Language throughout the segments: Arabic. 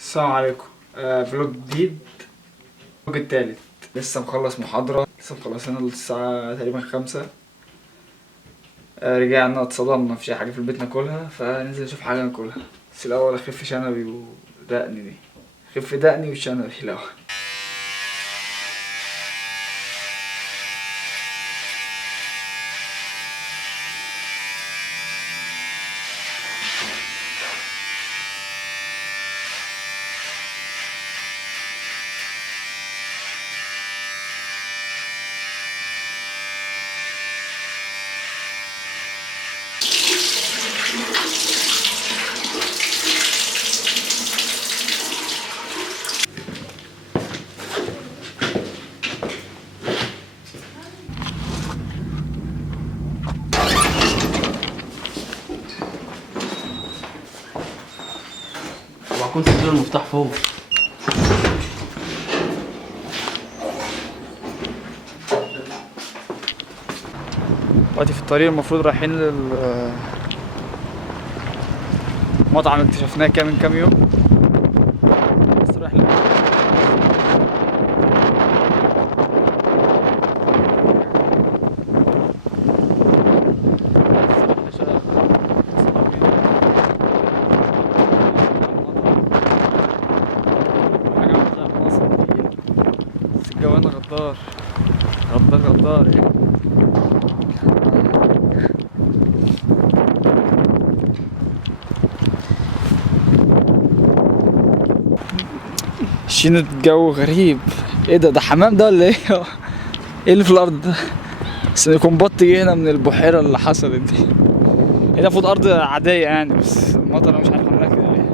السلام عليكم. فلوج جديد، الفلوج التالت. لسه مخلص محاضرة، لسه مخلصين الساعة تقريبا 5. رجعنا اتصدمنا مفيش أي حاجة في البيت ناكلها، فننزل نشوف حاجة ناكلها. بس الأول أخف شنبي ودقني دي، أخف دقني وشنبي الأول. وهكون سايب المفتاح فوق. دلوقتي في الطريق، المفروض رايحين للمطعم اللي اكتشفناه من كام يوم. بس رايح الجوان غدار غدار غدار يعني. شينة جو غريب. ايه ده حمام ده ولا ايه؟ ايه اللي في الارض ده؟ بس يكون بط جه هنا من البحيرة اللي حصلت دي. هنا المفروض ارض عادية يعني، بس المطر مش عارف عاملها كده ليه.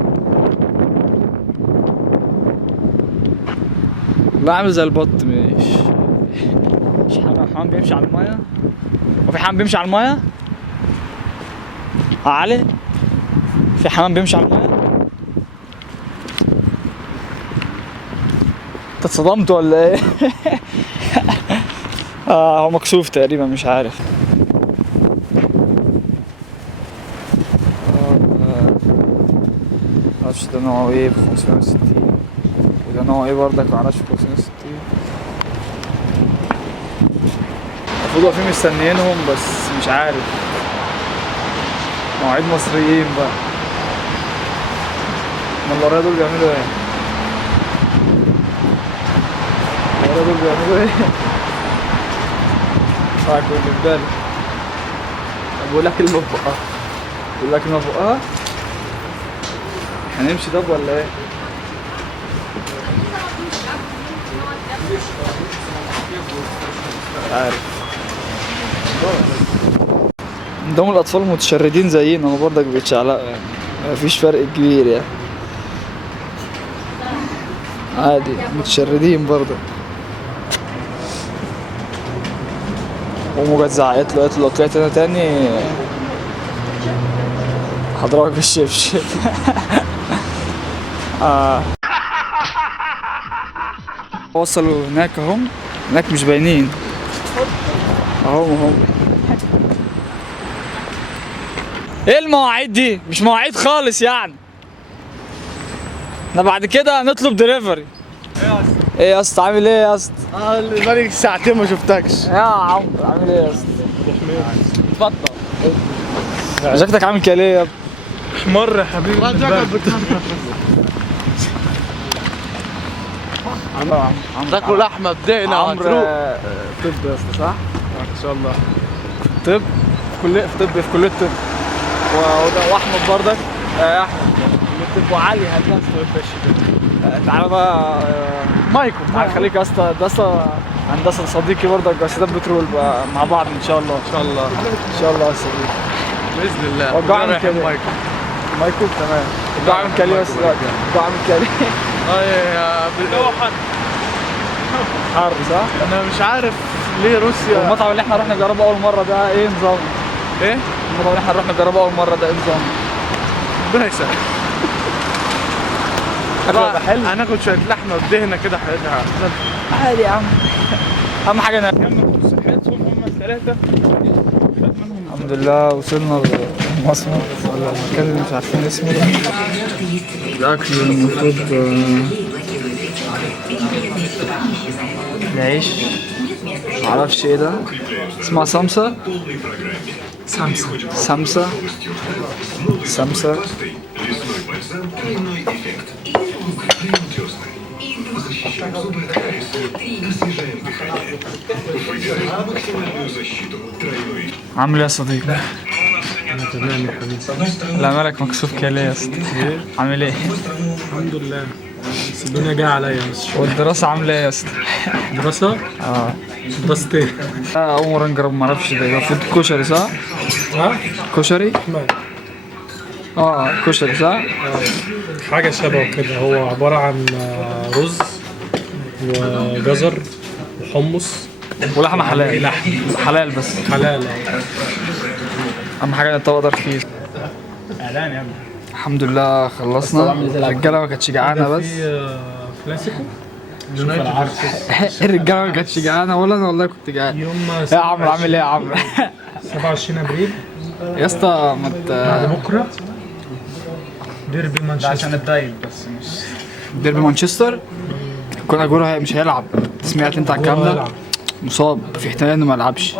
لا عامل زي البط. مش حمام بيمشي على المايه. وفي حمام بيمشي على المايه؟ علي، في حمام بيمشي على المايه؟ انت اتصدمت ولا ايه؟ هو مكسوف تقريبا، مش عارف. معرفش ده نوعه ايه ب560، وده نوعه ايه برضك معرفش ب560. المفروض واقفين مستنيينهم، بس مش عارف. مواعيد مصريين بقى. امال الورايا دول بيعملوا ايه؟ الورايا دول بيعملوا ايه؟ كنت في بالي. بقول لك كلمه فوقها. بقول لك كلمه فوقها. هنمشي طب ولا ايه؟ مش عارف. عندهم الاطفال متشردين زينا وبرضك بيتشعلقوا يعني، مفيش فرق كبير يعني، عادي متشردين برضه. امه جت زعقت له، قالت له لو طلعت هنا تاني هضربك بالشبشب. وصلوا هناك اهم، هناك مش باينين اهم. ايه المواعيد دي؟ مش مواعيد خالص يعني. احنا بعد كده هنطلب دليفري. ايه يا اسطى عامل ايه يا اسطى؟ بقالي ساعتين ما شفتكش. يا عمرو عامل ايه يا اسطى؟ اتفضل. جاكتك عامل كده ليه يا ابني؟ احمر يا حبيبي. تاكل لحمه بدينا عمرو طب يا اسطى صح؟ ان شاء الله. طب في كلية طب. واحمد برضك. احمد كلية طب، وعلي هندسة تعالى بقى. مايكو تعالى خليك يا اسطى، ده اسطى هندسة صديقي برضك، بس ده بترول بقى مع بعض ان شاء الله. ان شاء الله ان شاء الله يا صديقي. باذن الله. وجعني كده مايكو تمام. وجعني من كالي بس دلوقتي. وجعني من كالي. الجو حر صح؟ انا مش عارف ليه روسيا. المطعم اللي احنا رحنا نجربه اول مرة ده ايه نظامه؟ ايه؟ المطعم اللي احنا رحنا نجربه اول مرة ده ايه نظامه؟ ربنا يسهل. هناخد شوية لحمة ودهنة كده حاجة عادي يا عم. أهم حاجة كمل صحتهم هم الثلاثة. الحمد لله وصلنا المصمت ولا المكان اللي مش عارفين اسمه ده. الأكل المفروض العيش معرفش ايه ده، اسمها سمسة. سمسة. عامل ايه يا صديقي؟ انا تمام يا حبيبي. لا مالك مكسوف كده ليه يا اسطى؟ عامل ايه؟ الحمد لله، بس الدنيا جايه عليا بس. والدراسة عاملة ايه يا اسطى؟ دراسة؟ اه دراسة ايه؟ أول مرة نجرب، معرفش ده المفروض كشري صح؟ ها؟ كشري؟ كشري صح؟ حاجة شبه كده، هو عبارة عن رز وجزر وحمص ولحمة حلال. لحم حلال بس. حلال. أهم حاجة الطبق ده رخيص. اعلان يا ابني. الحمد لله خلصنا. الرجالة ما كانتش جعانة بس. كلاسيكو الرجالة ما كانتش جعانة ولا أنا والله كنت جعان. يوم يا عمرو عامل ايه يا عمرو؟ 27 ابريل يا اسطى ما بعد بكرة ديربي مانشستر. عشان الدايت بس مش ديربي مانشستر. كنا جوله مش هيلعب. سمعت انت على الكلام ده؟ مصاب، في احتمال انه ما يلعبش.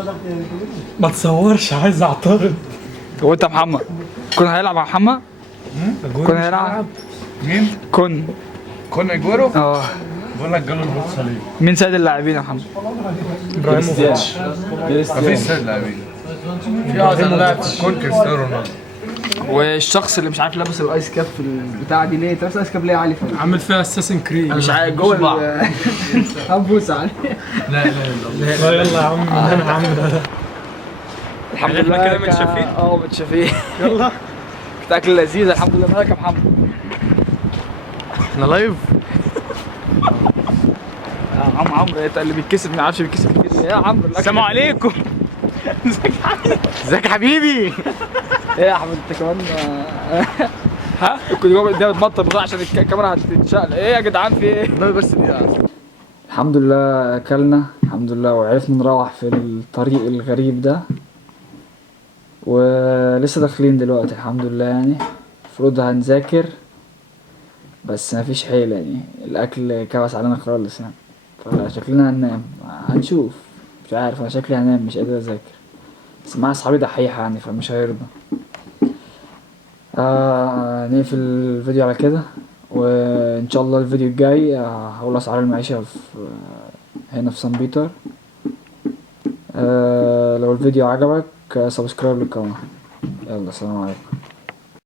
ما تصورش، عايز اعترض. هو انت محمد كنا هيلعب مع محمد؟ كنا هيلعب مين؟ كون اجويرو؟ بقول لك جاله الرباط صليبي. مين سيد اللاعبين يا محمد؟ ابراهيموفيتش. مفيش سيد لاعبين، في اعظم لاعب في الكون كريستيانو رونالدو. والشخص اللي مش عارف لابس الايس كاب في البتاع دي ليه؟ لابس الايس كاب ليه يا علي؟ عامل فيها اساسن كريد. مش عارف جوه هبوس عليه. لا يلا يا عم، انا عم ده. الحمد لله كده متشافين؟ متشافين. يلا كانت اكل لذيذ الحمد لله. مالك يا محمد؟ احنا لايف. يا عمرو انت اللي بيتكسب ما يعرفش بيتكسب كتير يا عمرو. السلام عليكم. ازيك يا حبيبي؟ ايه يا احمد انت كمان؟ ها؟ كنت جوه قدامي بتمطر بسرعه عشان الكاميرا هتتشقلب. ايه يا جدعان في ايه؟ والله بس دي الحمد لله اكلنا الحمد لله وعرفنا نروح في الطريق الغريب ده، ولسه داخلين دلوقتي الحمد لله. يعني المفروض هنذاكر بس مفيش حيل، يعني الاكل كبس علينا خالص يعني، فشكلنا هننام. هنشوف، مش عارف، انا شكلي هنام مش قادر اذاكر، بس معايا اصحابي دحيحة يعني فمش هيرضى. نقفل الفيديو على كده، وان شاء الله الفيديو الجاي هقول اسعار المعيشة في هنا في سان بيتر. لو الفيديو عجبك سبسكرايب للقناة. يلا سلام عليكم.